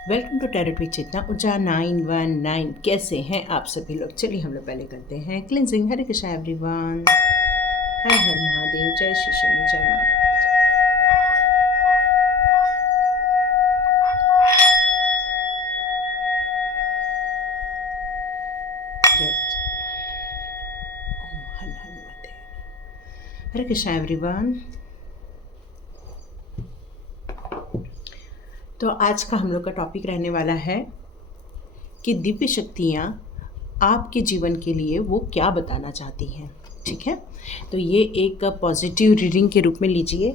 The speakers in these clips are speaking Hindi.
वेलकम टू टैरोट विद चेतना ऊर्जा 919। कैसे हैं आप सभी लोग? चलिए हम लोग पहले करते हैं क्लिनजिंग। हरे कृष्णा एवरीवन, हर हर महादेव, जय श्री शंभू, जय माँ। ओम हर हर महादेव। हरे कृष्णा एवरीवन। तो आज का हम लोग का टॉपिक रहने वाला है कि दिव्य शक्तियाँ आपके जीवन के लिए वो क्या बताना चाहती हैं। ठीक है, तो ये एक पॉजिटिव रीडिंग के रूप में लीजिए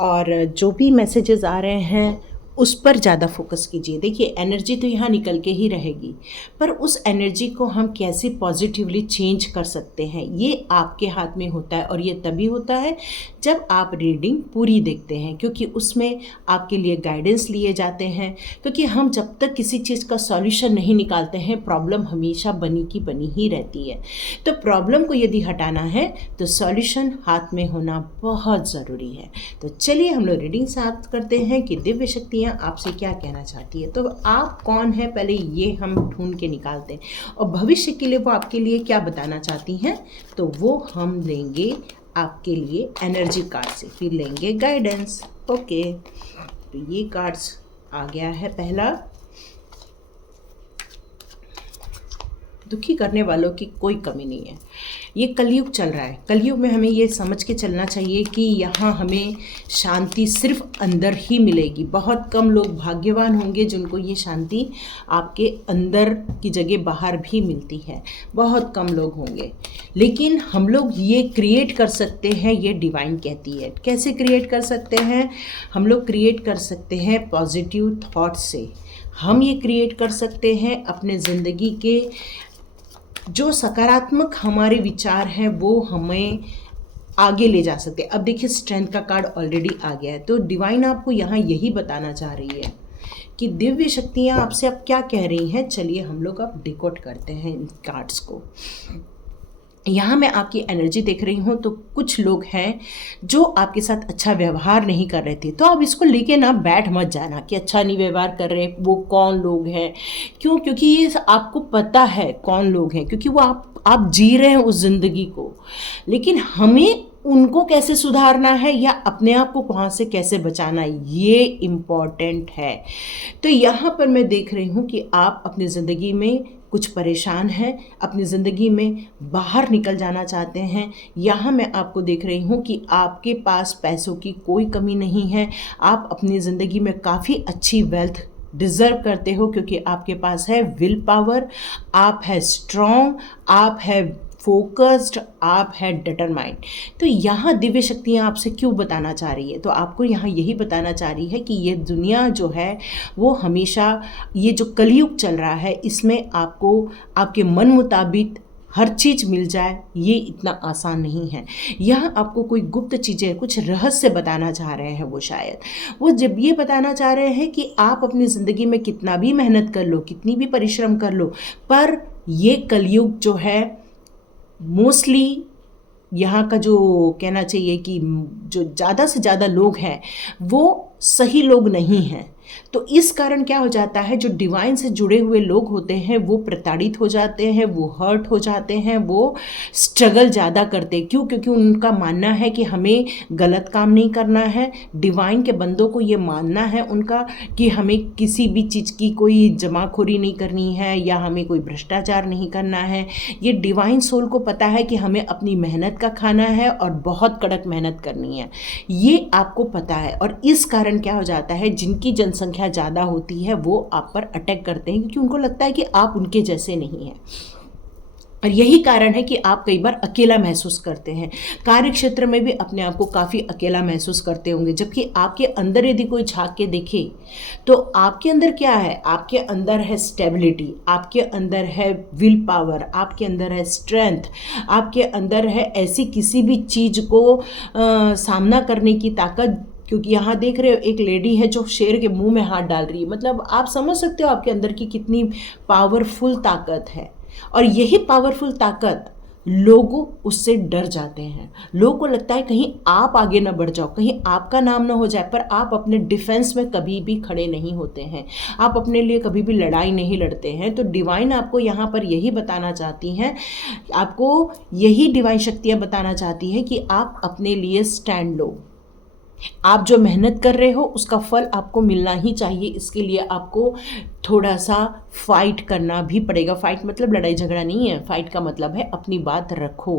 और जो भी मैसेजेस आ रहे हैं उस पर ज़्यादा फोकस कीजिए। देखिए, एनर्जी तो यहाँ निकल के ही रहेगी, पर उस एनर्जी को हम कैसे पॉजिटिवली चेंज कर सकते हैं ये आपके हाथ में होता है। और ये तभी होता है जब आप रीडिंग पूरी देखते हैं, क्योंकि उसमें आपके लिए गाइडेंस लिए जाते हैं। क्योंकि हम जब तक किसी चीज़ का सॉल्यूशन नहीं निकालते हैं, प्रॉब्लम हमेशा बनी की बनी ही रहती है। तो प्रॉब्लम को यदि हटाना है तो सॉल्यूशन हाथ में होना बहुत ज़रूरी है। तो चलिए हम लोग रीडिंग स्टार्ट करते हैं कि दिव्य शक्तियाँ आपसे क्या कहना चाहती है। तो आप कौन है, पहले ये हम ढूंढ के निकालते हैं, और भविष्य के लिए वो आपके लिए क्या बताना चाहती हैं तो वो हम लेंगे आपके लिए एनर्जी कार्ड से, फिर लेंगे गाइडेंस। ओके, तो ये कार्ड्स आ गया है। पहला, दुखी करने वालों की कोई कमी नहीं है। ये कलयुग चल रहा है। कलयुग में हमें ये समझ के चलना चाहिए कि यहाँ हमें शांति सिर्फ अंदर ही मिलेगी। बहुत कम लोग भाग्यवान होंगे जिनको ये शांति आपके अंदर की जगह बाहर भी मिलती है, बहुत कम लोग होंगे। लेकिन हम लोग ये क्रिएट कर सकते हैं, ये डिवाइन कहती है। कैसे क्रिएट कर सकते हैं? हम लोग क्रिएट कर सकते हैं पॉजिटिव थॉट से। हम ये क्रिएट कर सकते हैं अपने ज़िंदगी के जो सकारात्मक हमारे विचार हैं वो हमें आगे ले जा सकते हैं। अब देखिए, स्ट्रेंथ का कार्ड ऑलरेडी आ गया है। तो डिवाइन आपको यहाँ यही बताना चाह रही है कि दिव्य शक्तियाँ आपसे अब क्या कह रही हैं। चलिए हम लोग अब डिकोड करते हैं इन कार्ड्स को। यहाँ मैं आपकी एनर्जी देख रही हूँ, तो कुछ लोग हैं जो आपके साथ अच्छा व्यवहार नहीं कर रहे थे। तो आप इसको लेके ना बैठ मत जाना कि अच्छा नहीं व्यवहार कर रहे, वो कौन लोग हैं। क्यों? क्योंकि ये आपको पता है कौन लोग हैं, क्योंकि वो आप जी रहे हैं उस ज़िंदगी को। लेकिन हमें उनको कैसे सुधारना है या अपने आप को वहाँ से कैसे बचाना है, ये इम्पॉर्टेंट है। तो यहाँ पर मैं देख रही हूँ कि आप अपनी ज़िंदगी में कुछ परेशान हैं, अपनी ज़िंदगी में बाहर निकल जाना चाहते हैं। यहाँ मैं आपको देख रही हूँ कि आपके पास पैसों की कोई कमी नहीं है। आप अपनी ज़िंदगी में काफ़ी अच्छी वेल्थ डिज़र्व करते हो, क्योंकि आपके पास है विल पावर, आप है स्ट्रॉन्ग, आप है फोकस्ड, आप है डिटरमाइंड। तो यहाँ दिव्य शक्तियाँ आपसे क्यों बताना चाह रही है? तो आपको यहाँ यही बताना चाह रही है कि ये दुनिया जो है वो हमेशा, ये जो कलयुग चल रहा है इसमें आपको आपके मन मुताबिक हर चीज़ मिल जाए, ये इतना आसान नहीं है। यहाँ आपको कोई गुप्त चीज़ें, कुछ रहस्य बताना चाह रहे हैं। वो शायद वो जब ये बताना चाह रहे हैं कि आप अपनी ज़िंदगी में कितना भी मेहनत कर लो, कितनी भी परिश्रम कर लो, पर ये कलयुग जो है मोस्टली, यहाँ का जो कहना चाहिए कि जो ज़्यादा से ज़्यादा लोग हैं वो सही लोग नहीं हैं। तो इस कारण क्या हो जाता है, जो डिवाइन से जुड़े हुए लोग होते हैं वो प्रताड़ित हो जाते हैं, वो हर्ट हो जाते हैं, वो स्ट्रगल ज़्यादा करते हैं। क्यों? क्योंकि उनका मानना है कि हमें गलत काम नहीं करना है। डिवाइन के बंदों को ये मानना है उनका कि हमें किसी भी चीज़ की कोई जमाखोरी नहीं करनी है या हमें कोई भ्रष्टाचार नहीं करना है। ये डिवाइन सोल को पता है कि हमें अपनी मेहनत का खाना है और बहुत कड़क मेहनत करनी है, ये आपको पता है। और इस कारण क्या हो जाता है, जिनकी जनसंख्या ज़्यादा होती है वो आप पर अटैक करते हैं, क्योंकि उनको लगता है कि आप उनके जैसे नहीं हैं। और यही कारण है कि आप कई बार अकेला महसूस करते हैं। कार्य क्षेत्र में भी अपने आप को काफ़ी अकेला महसूस करते होंगे, जबकि आपके अंदर यदि कोई झांक के देखे तो आपके अंदर क्या है? आपके अंदर है स्टेबिलिटी, आपके अंदर है विल पावर, आपके अंदर है स्ट्रेंथ, आपके अंदर है ऐसी किसी भी चीज़ को सामना करने की ताकत। क्योंकि यहाँ देख रहे हो एक लेडी है जो शेर के मुंह में हाथ डाल रही है, मतलब आप समझ सकते हो आपके अंदर की कितनी पावरफुल ताकत है। और यही पावरफुल ताकत लोग उससे डर जाते हैं। लोगों को लगता है कहीं आप आगे ना बढ़ जाओ, कहीं आपका नाम ना हो जाए, पर आप अपने डिफेंस में कभी भी खड़े नहीं होते हैं, आप अपने लिए कभी भी लड़ाई नहीं लड़ते हैं। तो डिवाइन आपको यहाँ पर यही बताना चाहती हैं, आपको यही डिवाइन शक्तियाँ बताना चाहती हैं कि आप अपने लिए स्टैंड लो। आप जो मेहनत कर रहे हो उसका फल आपको मिलना ही चाहिए। इसके लिए आपको थोड़ा सा फाइट करना भी पड़ेगा। फाइट मतलब लड़ाई झगड़ा नहीं है, फाइट का मतलब है अपनी बात रखो।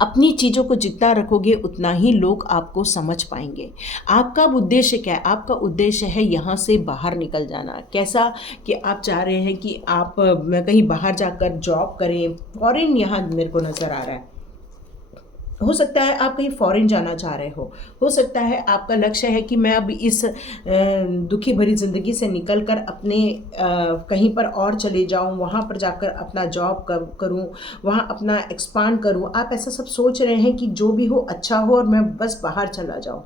अपनी चीज़ों को जितना रखोगे उतना ही लोग आपको समझ पाएंगे। आपका उद्देश्य क्या है? आपका उद्देश्य है यहाँ से बाहर निकल जाना। कैसा कि आप चाह रहे हैं कि आप कहीं बाहर जाकर जॉब करें। फॉरेन यहाँ मेरे को नज़र आ रहा है। हो सकता है आप कहीं फॉरेन जाना चाह रहे हो सकता है आपका लक्ष्य है कि मैं अब इस दुखी भरी ज़िंदगी से निकल कर अपने कहीं पर और चले जाऊं, वहाँ पर जाकर अपना जॉब करूं, वहाँ अपना एक्सपांड करूं। आप ऐसा सब सोच रहे हैं कि जो भी हो अच्छा हो और मैं बस बाहर चला जाऊं।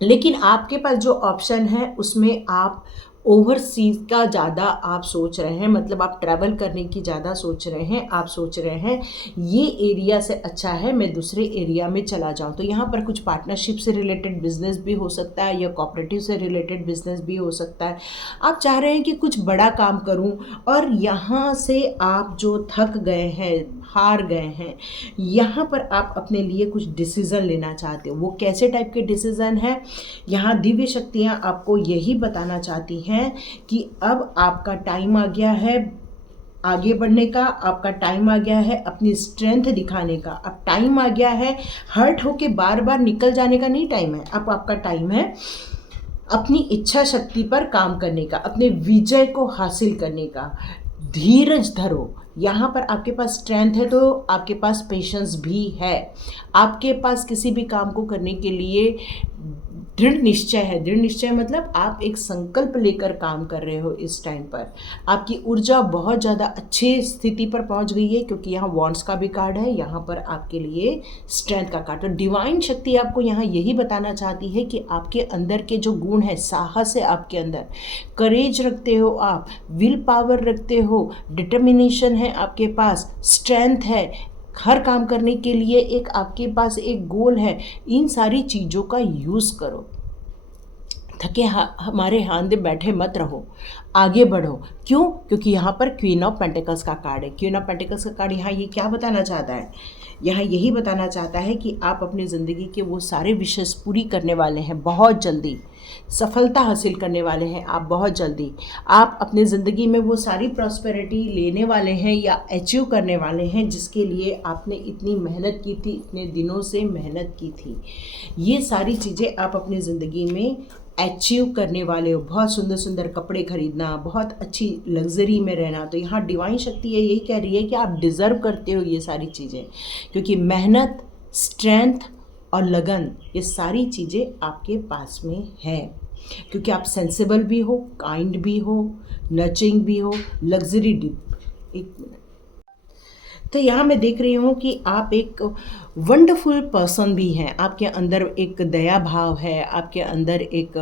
लेकिन आपके पास जो ऑप्शन है उसमें आप ओवरसीज का ज़्यादा आप सोच रहे हैं, मतलब आप ट्रैवल करने की ज़्यादा सोच रहे हैं। आप सोच रहे हैं ये एरिया से अच्छा है मैं दूसरे एरिया में चला जाऊं। तो यहाँ पर कुछ पार्टनरशिप से रिलेटेड बिजनेस भी हो सकता है या कोऑपरेटिव से रिलेटेड बिजनेस भी हो सकता है। आप चाह रहे हैं कि कुछ बड़ा काम करूं और यहाँ से आप जो थक गए हैं, हार गए हैं, यहाँ पर आप अपने लिए कुछ डिसीज़न लेना चाहते हो। वो कैसे टाइप के डिसीज़न है? यहाँ दिव्य शक्तियाँ आपको यही बताना चाहती हैं कि अब आपका टाइम आ गया है आगे बढ़ने का, आपका टाइम आ गया है अपनी स्ट्रेंथ दिखाने का। अब टाइम आ गया है हर्ट होके बार बार निकल जाने का नहीं टाइम है। अब आपका टाइम है अपनी इच्छा शक्ति पर काम करने का, अपने विजय को हासिल करने का। धीरज धरो। यहाँ पर आपके पास स्ट्रेंथ है तो आपके पास पेशेंस भी है। आपके पास किसी भी काम को करने के लिए दृढ़ निश्चय है। दृढ़ निश्चय मतलब आप एक संकल्प लेकर काम कर रहे हो। इस टाइम पर आपकी ऊर्जा बहुत ज़्यादा अच्छी स्थिति पर पहुंच गई है, क्योंकि यहाँ वॉन्ड्स का भी कार्ड है, यहाँ पर आपके लिए स्ट्रेंथ का कार्ड। तो डिवाइन शक्ति आपको यहाँ यही बताना चाहती है कि आपके अंदर के जो गुण है, साहस है आपके अंदर, करेज रखते हो आप, विल पावर रखते हो, डिटर्मिनेशन है आपके पास, स्ट्रेंथ है, हर काम करने के लिए एक आपके पास एक गोल है। इन सारी चीज़ों का यूज़ करो। थके हमारे हाथ में बैठे मत रहो, आगे बढ़ो। क्यों? क्योंकि यहाँ पर क्वीन ऑफ पेंटिकल्स का कार्ड है। क्वीन ऑफ पेंटिकल्स का कार्ड यहाँ ये क्या बताना चाहता है? यहाँ यही बताना चाहता है कि आप अपनी ज़िंदगी के वो सारे विशेष पूरी करने वाले हैं बहुत जल्दी, सफलता हासिल करने वाले हैं आप बहुत जल्दी। आप अपनी ज़िंदगी में वो सारी प्रॉस्पेरिटी लेने वाले हैं या अचीव करने वाले हैं जिसके लिए आपने इतनी मेहनत की थी, इतने दिनों से मेहनत की थी। ये सारी चीज़ें आप अपनी ज़िंदगी में अचीव करने वाले हो। बहुत सुंदर सुंदर कपड़े खरीदना, बहुत अच्छी लग्जरी में रहना। तो यहाँ डिवाइन शक्ति यही कह रही है कि आप डिज़र्व करते हो ये सारी चीज़ें, क्योंकि मेहनत, स्ट्रेंथ और लगन, ये सारी चीज़ें आपके पास में है। क्योंकि आप सेंसिबल भी हो, काइंड भी हो, नर्चरिंग भी हो, लग्जरी डिप। एक मिनट। तो यहाँ मैं देख रही हूँ कि आप एक वंडरफुल पर्सन भी हैं। आपके अंदर एक दया भाव है, आपके अंदर एक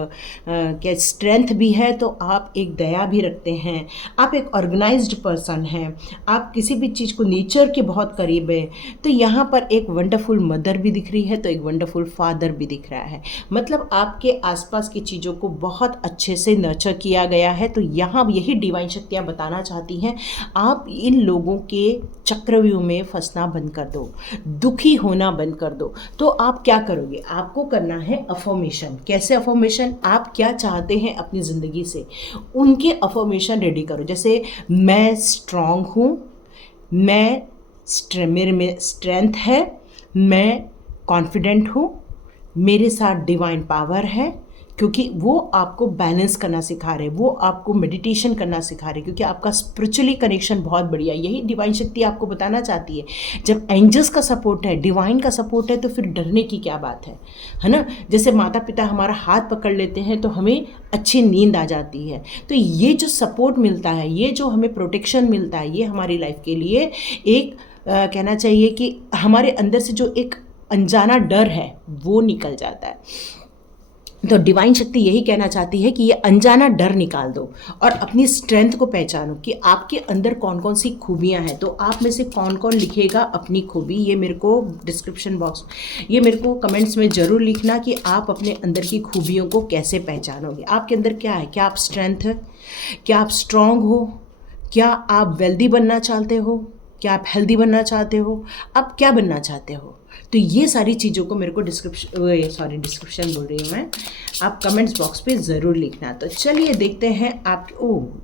क्या स्ट्रेंथ भी है, तो आप एक दया भी रखते हैं। आप एक ऑर्गेनाइज्ड पर्सन हैं, आप किसी भी चीज़ को नेचर के बहुत करीब है। तो यहाँ पर एक वंडरफुल मदर भी दिख रही है, तो एक वंडरफुल फादर भी दिख रहा है। मतलब आपके आसपास की चीज़ों को बहुत अच्छे से नर्चर किया गया है। तो यहाँ यही डिवाइन शक्तियाँ बताना चाहती हैं, आप इन लोगों के चक्रव्यूह में फंसना बंद कर दो, दुखी होना बंद कर दो। तो आप क्या करोगे? आपको करना है अफर्मेशन। कैसे अफर्मेशन? आप क्या चाहते हैं अपनी ज़िंदगी से, उनके अफर्मेशन रेडी करो। जैसे मैं स्ट्रांग हूँ, मेरे में स्ट्रेंथ है, मैं कॉन्फिडेंट हूँ, मेरे साथ डिवाइन पावर है। क्योंकि वो आपको बैलेंस करना सिखा रहे, वो आपको मेडिटेशन करना सिखा रहे, क्योंकि आपका स्पिरिचुअली कनेक्शन बहुत बढ़िया। यही डिवाइन शक्ति आपको बताना चाहती है। जब एंजल्स का सपोर्ट है, डिवाइन का सपोर्ट है, तो फिर डरने की क्या बात है ना? जैसे माता पिता हमारा हाथ पकड़ लेते हैं तो हमें अच्छी नींद आ जाती है। तो ये जो सपोर्ट मिलता है, ये जो हमें प्रोटेक्शन मिलता है, ये हमारी लाइफ के लिए एक कहना चाहिए कि हमारे अंदर से जो एक अनजाना डर है वो निकल जाता है। तो डिवाइन शक्ति यही कहना चाहती है कि ये अनजाना डर निकाल दो और अपनी स्ट्रेंथ को पहचानो कि आपके अंदर कौन कौन सी खूबियां हैं। तो आप में से कौन कौन लिखेगा अपनी खूबी, ये मेरे को डिस्क्रिप्शन बॉक्स, ये मेरे को कमेंट्स में ज़रूर लिखना कि आप अपने अंदर की खूबियों को कैसे पहचानोगे। आपके अंदर क्या है? क्या आप स्ट्रेंथ है? क्या आप स्ट्रांग हो? क्या आप वेल्दी बनना चाहते हो? क्या आप हेल्दी बनना चाहते हो? आप क्या बनना चाहते हो? तो ये सारी चीज़ों को मेरे को डिस्क्रिप्शन बोल रही हूँ मैं, आप कमेंट्स बॉक्स पे ज़रूर लिखना। तो चलिए देखते हैं आप।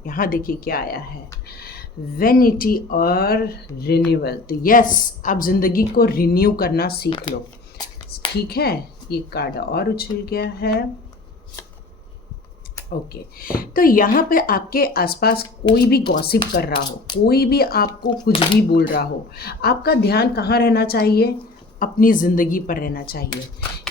यहाँ देखिए क्या आया है, वेनिटी और रिन्यूअल। तो यस, आप ज़िंदगी को रिन्यू करना सीख लो। ठीक है, ये कार्ड और उछल गया है। ओके, तो यहाँ पे आपके आसपास कोई भी गॉसिप कर रहा हो, कोई भी आपको कुछ भी बोल रहा हो, आपका ध्यान कहाँ रहना चाहिए? अपनी ज़िंदगी पर रहना चाहिए।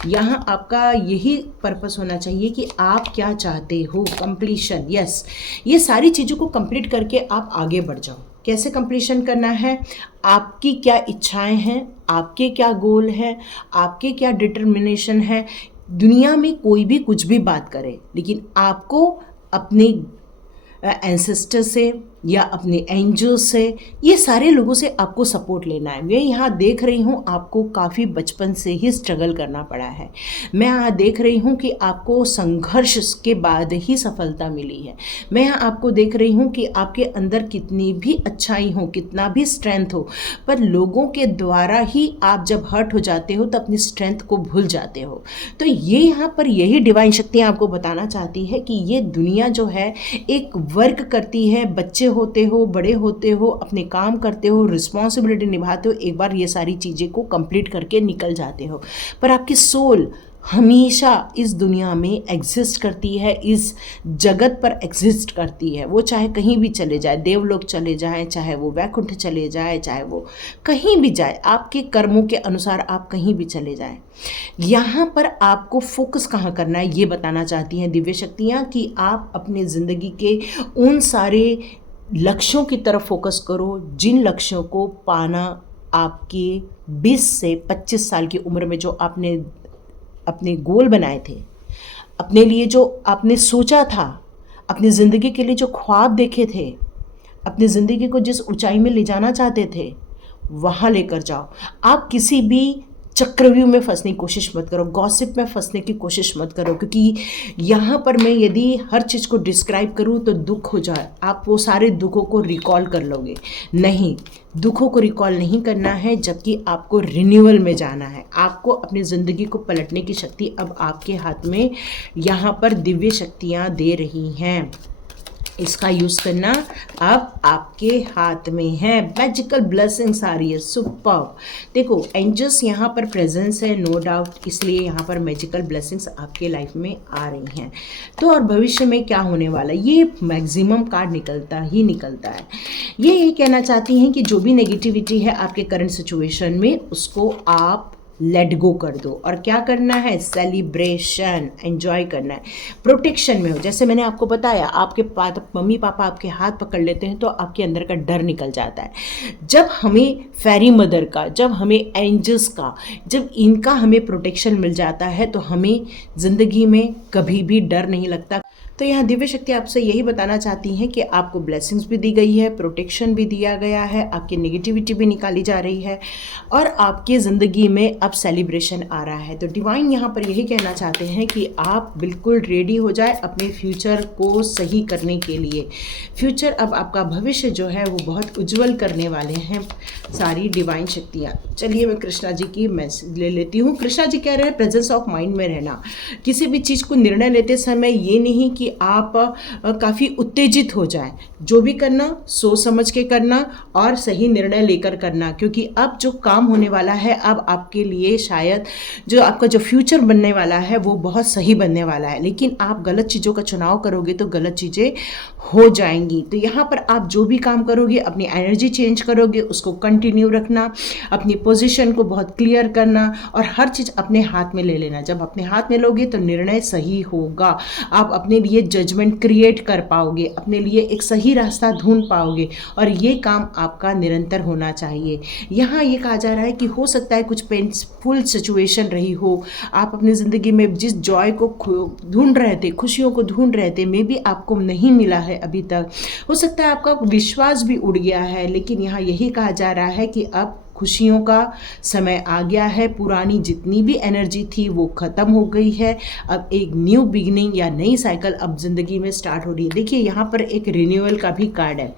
यहाँ आपका यही पर्पस होना चाहिए कि आप क्या चाहते हो, कंप्लीशन। यस, ये सारी चीज़ों को कंप्लीट करके आप आगे बढ़ जाओ। कैसे कंप्लीशन करना है? आपकी क्या इच्छाएं हैं, आपके क्या गोल हैं, आपके क्या डिटर्मिनेशन है। दुनिया में कोई भी कुछ भी बात करे, लेकिन आपको अपने एंसेस्टर से या अपने एंजल्स से, ये सारे लोगों से आपको सपोर्ट लेना है। मैं यहाँ देख रही हूँ आपको काफ़ी बचपन से ही स्ट्रगल करना पड़ा है। मैं यहाँ देख रही हूँ कि आपको संघर्ष के बाद ही सफलता मिली है। मैं यहाँ आपको देख रही हूँ कि आपके अंदर कितनी भी अच्छाई हो, कितना भी स्ट्रेंथ हो, पर लोगों के द्वारा ही आप जब हर्ट हो जाते हो तो अपनी स्ट्रेंथ को भूल जाते हो। तो ये यहाँ पर यही डिवाइन शक्तियाँ आपको बताना चाहती है कि ये दुनिया जो है एक वर्क करती है। बच्चे होते हो, बड़े होते हो, अपने काम करते हो, रिस्पॉन्सिबिलिटी निभाते हो, एक बार ये सारी चीज़ें को कंप्लीट करके निकल जाते हो, पर आपकी सोल हमेशा इस दुनिया में एग्जिस्ट करती है, इस जगत पर एग्जिस्ट करती है। वो चाहे कहीं भी चले जाए, देवलोक चले जाए, चाहे वो वैकुंठ चले जाए, चाहे वो कहीं भी जाए, आपके कर्मों के अनुसार आप कहीं भी चले जाएं। यहाँ पर आपको फोकस कहाँ करना है ये बताना चाहती हैं दिव्य शक्तियाँ कि आप अपने ज़िंदगी के उन सारे लक्ष्यों की तरफ फोकस करो जिन लक्ष्यों को पाना आपके 20 से 25 साल की उम्र में जो आपने अपने गोल बनाए थे, अपने लिए जो आपने सोचा था, अपनी ज़िंदगी के लिए जो ख्वाब देखे थे, अपनी ज़िंदगी को जिस ऊंचाई में ले जाना चाहते थे, वहाँ लेकर जाओ। आप किसी भी चक्रव्यूह में फंसने की कोशिश मत करो, गॉसिप में फंसने की कोशिश मत करो, क्योंकि यहाँ पर मैं यदि हर चीज़ को डिस्क्राइब करूँ तो दुख हो जाए, आप वो सारे दुखों को रिकॉल कर लोगे। नहीं, दुखों को रिकॉल नहीं करना है, जबकि आपको रिन्यूअल में जाना है। आपको अपनी ज़िंदगी को पलटने की शक्ति अब आपके हाथ में यहाँ पर दिव्य शक्तियाँ दे रही हैं। इसका यूज़ करना अब आपके हाथ में है। मैजिकल ब्लेसिंग्स आ रही है, सुपर्ब। देखो एंजल्स यहाँ पर प्रेजेंस है, नो डाउट, इसलिए यहाँ पर मैजिकल ब्लेसिंग्स आपके लाइफ में आ रही हैं। तो और भविष्य में क्या होने वाला है, ये मैक्सिमम कार्ड निकलता ही निकलता है। ये कहना चाहती हैं कि जो भी नेगेटिविटी है आपके करंट सिचुएशन में, उसको आप लेट गो कर दो। और क्या करना है? सेलिब्रेशन, एंजॉय करना है। प्रोटेक्शन में हो, जैसे मैंने आपको बताया, आपके मम्मी पापा आपके हाथ पकड़ लेते हैं तो आपके अंदर का डर निकल जाता है। जब हमें फेरी मदर का, जब हमें एंजल्स का, जब इनका हमें प्रोटेक्शन मिल जाता है तो हमें ज़िंदगी में कभी भी डर नहीं लगता। तो यहाँ दिव्य शक्ति आपसे यही बताना चाहती हैं कि आपको ब्लेसिंग्स भी दी गई है, प्रोटेक्शन भी दिया गया है, आपकी नेगेटिविटी भी निकाली जा रही है और आपकी ज़िंदगी में अब सेलिब्रेशन आ रहा है। तो डिवाइन यहाँ पर यही कहना चाहते हैं कि आप बिल्कुल रेडी हो जाए अपने फ्यूचर को सही करने के लिए। फ्यूचर, अब आपका भविष्य जो है वो बहुत उज्जवल करने वाले हैं सारी डिवाइन शक्तियाँ। चलिए मैं कृष्णा जी की मैसेज ले लेती हूँ। कृष्णा जी कह रहे हैं प्रेजेंस ऑफ माइंड में रहना। किसी भी चीज़ को निर्णय लेते समय ये नहीं कि आप काफ़ी उत्तेजित हो जाएं। जो भी करना सोच समझ के करना और सही निर्णय लेकर करना, क्योंकि अब जो काम होने वाला है, अब आपके लिए शायद जो आपका जो फ्यूचर बनने वाला है वो बहुत सही बनने वाला है। लेकिन आप गलत चीज़ों का चुनाव करोगे तो गलत चीज़ें हो जाएंगी। तो यहाँ पर आप जो भी काम करोगे, अपनी एनर्जी चेंज करोगे, उसको कंटिन्यू रखना, अपनी पोजीशन को बहुत क्लियर करना और हर चीज़ अपने हाथ में ले लेना। जब अपने हाथ में लोगे तो निर्णय सही होगा। आप अपने लिए जजमेंट क्रिएट कर पाओगे, अपने लिए एक सही रास्ता ढूंढ पाओगे, और ये काम आपका निरंतर होना चाहिए। यहाँ ये कहा जा रहा है कि हो सकता है कुछ पेनफुल सिचुएशन रही हो, आप अपनी ज़िंदगी में जिस जॉय को ढूंढ रहे थे, खुशियों को ढूंढ रहे थे, मे बी आपको नहीं मिला है अभी तक। हो सकता है आपका विश्वास भी उड़ गया है, लेकिन यहाँ यही कहा जा रहा है कि अब खुशियों का समय आ गया है। पुरानी जितनी भी एनर्जी थी वो ख़त्म हो गई है। अब एक न्यू बिगिनिंग या नई साइकिल अब ज़िंदगी में स्टार्ट हो रही है। देखिए यहाँ पर एक रिन्यूअल का भी कार्ड है,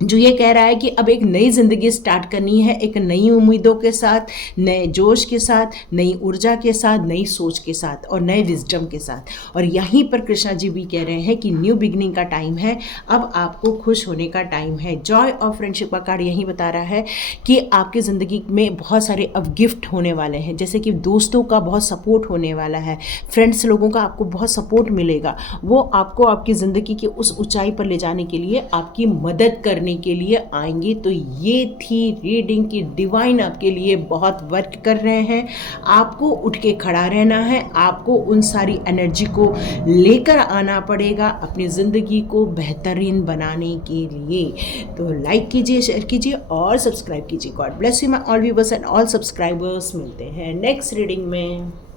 जो ये कह रहा है कि अब एक नई ज़िंदगी स्टार्ट करनी है, एक नई उम्मीदों के साथ, नए जोश के साथ, नई ऊर्जा के साथ, नई सोच के साथ और नए विजडम के साथ। और यहीं पर कृष्णा जी भी कह रहे हैं कि न्यू बिगनिंग का टाइम है, अब आपको खुश होने का टाइम है। जॉय ऑफ फ्रेंडशिप का कार्ड यही बता रहा है कि आपकी ज़िंदगी में बहुत सारे अब गिफ्ट होने वाले हैं, जैसे कि दोस्तों का बहुत सपोर्ट होने वाला है, फ्रेंड्स लोगों का आपको बहुत सपोर्ट मिलेगा। वो आपको आपकी ज़िंदगी की उस ऊंचाई पर ले जाने के लिए आपकी मदद करने के लिए आएंगे। तो ये थी रीडिंग की डिवाइन आपके लिए बहुत वर्क कर रहे हैं। आपको उठ के खड़ा रहना है, आपको उन सारी एनर्जी को लेकर आना पड़ेगा अपनी ज़िंदगी को बेहतरीन बनाने के लिए। तो लाइक कीजिए, शेयर कीजिए और सब्सक्राइब कीजिए। God bless you my all viewers and all subscribers. मिलते हैं नेक्स्ट रीडिंग में।